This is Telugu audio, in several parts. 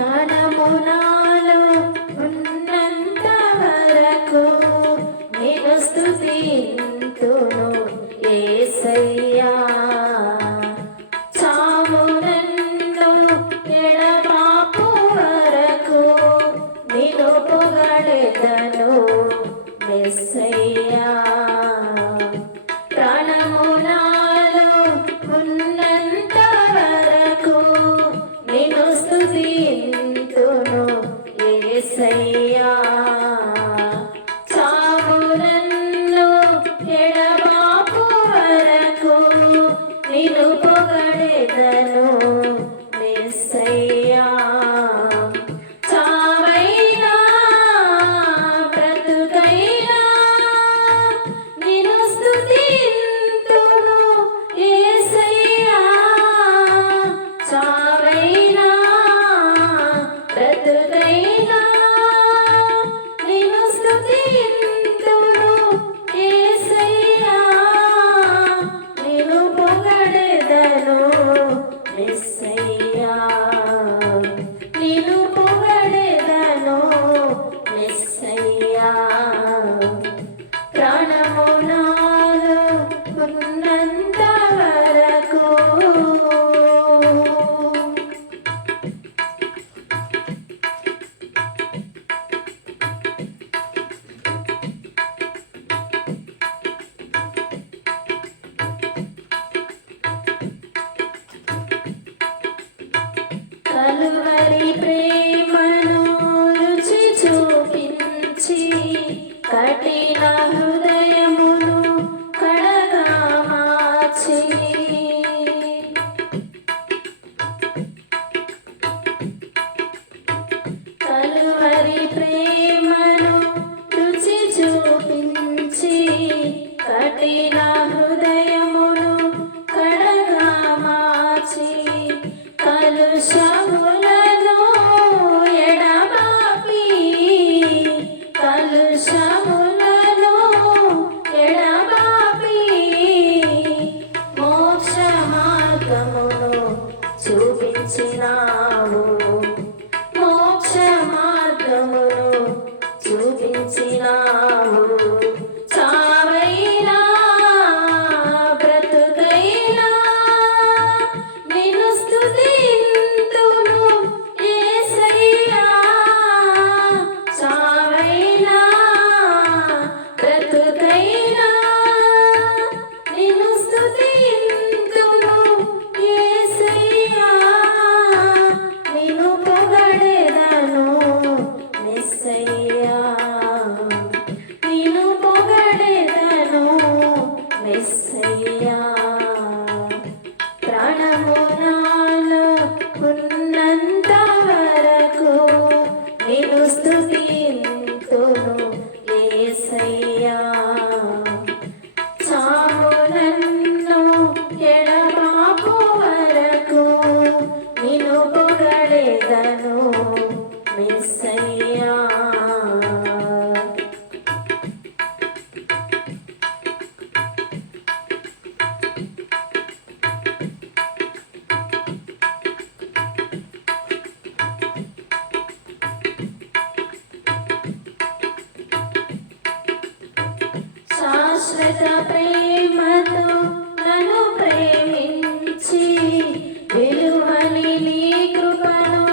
ప్రాణము నాలో ఉన్నంత వరకు నేను స్తుతింతును యేసయ్యా. చావు నన్ను ఎడబాపు వరకు నిన్ను పొగడెదను యేసయ్యా. ప్రాణము నాలో ఉన్నంత వరకు నిన్ను స్తుతింతును యేసయ్యా. చావు నన్ను ఎడబాపు వరకు నిన్ను పొగడెదను యేసయ్యా. చావైనా బ్రతుకైనా నిన్ను స్తుతింతును యేసయ్యా. చావైనా బ్రతుకైనా నిన్ను స్తుతింతును యేసయ్యా. నిన్ను పొగడెదను యేసయ్యా. నిన్ను పొగడెదను యేసయ్యా. ప్రాణము నాలో ఉన్నంత వరకు. కలువరి ప్రేమను రుచి చూపించి కఠిన హృదయమును కడగా మార్చి కలువరి ప్రేమను రుచి చూపించి కఠిన హృదయమును కడగా మార్చి కలుషములను ఎడబాపి కలుషములను ఎడబాపి మోక్ష మార్గమును చూపించినావు. మోక్ష మార్గమును చూపించినావు. చావైనా బ్రతుకైనా నిన్ను స్తుతింతును యేసయ్యా. చావైనా బ్రతుకైనా నిన్ను స్తుతింతును యేసయ్యా. నిన్ను పొగడెదను యేసయ్యా. నిన్ను పొగడెదను యేసయ్యా. ప్రాణము నాలో ఉన్నంత వరకు నిన్ను స్తుతింతును యేసయ్యా. చావు నన్ను ఎడబాపు వరకు నిన్ను పొగడెదను యేసయ్యా. శాశ్వత ప్రేమతో నన్ను ప్రేమించి విలువని నీ కృపను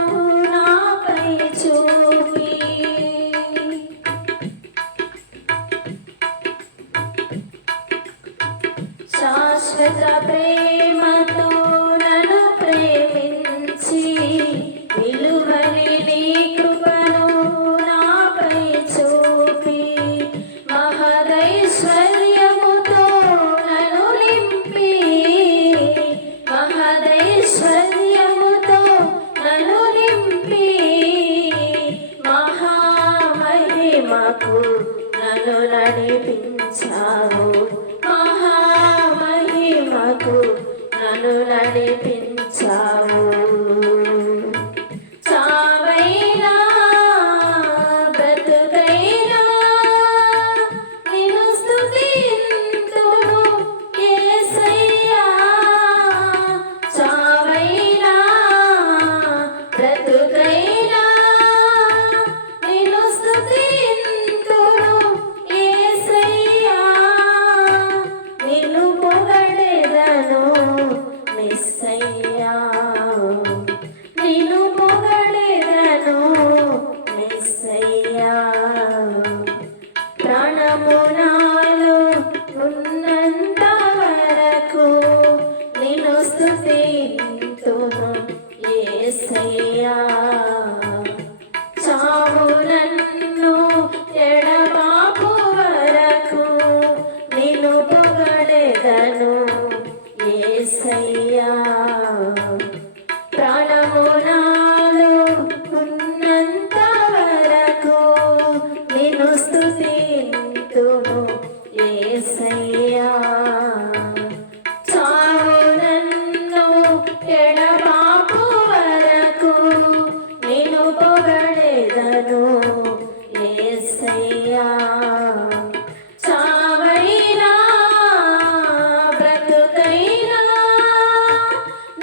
నాపై చూపి శాశ్వత ప్రేమతో నన్ను ప్రేమించి విలువని నీ కృపను నాపై చూపి మహదైశ్వర్యముతో నన్ను నింపి మహదైశ్వర్యముతో నన్ను నింపి మహామహిమకు నన్ను నడిపించావు. మహామహిమకు నన్ను నడిపించావు. చావైనా బ్రతుకైనా నిన్ను స్తుతింతును యేసయ్యా. చావైనా బ్రతుకైనా ప్రాణము నాలో ఉన్నంత వరకు నిన్ను స్తుతింతును యేసయ్యా. చావు నన్ను ఎడబాపు వరకు నిన్ను పొగడెదను యేసయ్యా. చావైనా బ్రతుకైనా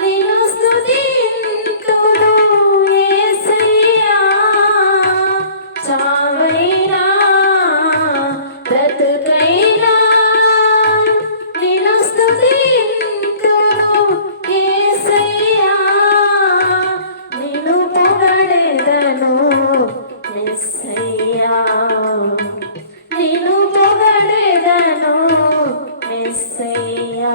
నిన్ను స్తుతింతును యేసయ్యా. చావైనా బ్రతుకైనా నిన్ను స్తుతింతును యేసయ్యా. నిన్ను పొగడెదను యేసయ్యా. నిన్ను పొగడెదను యేసయ్యా.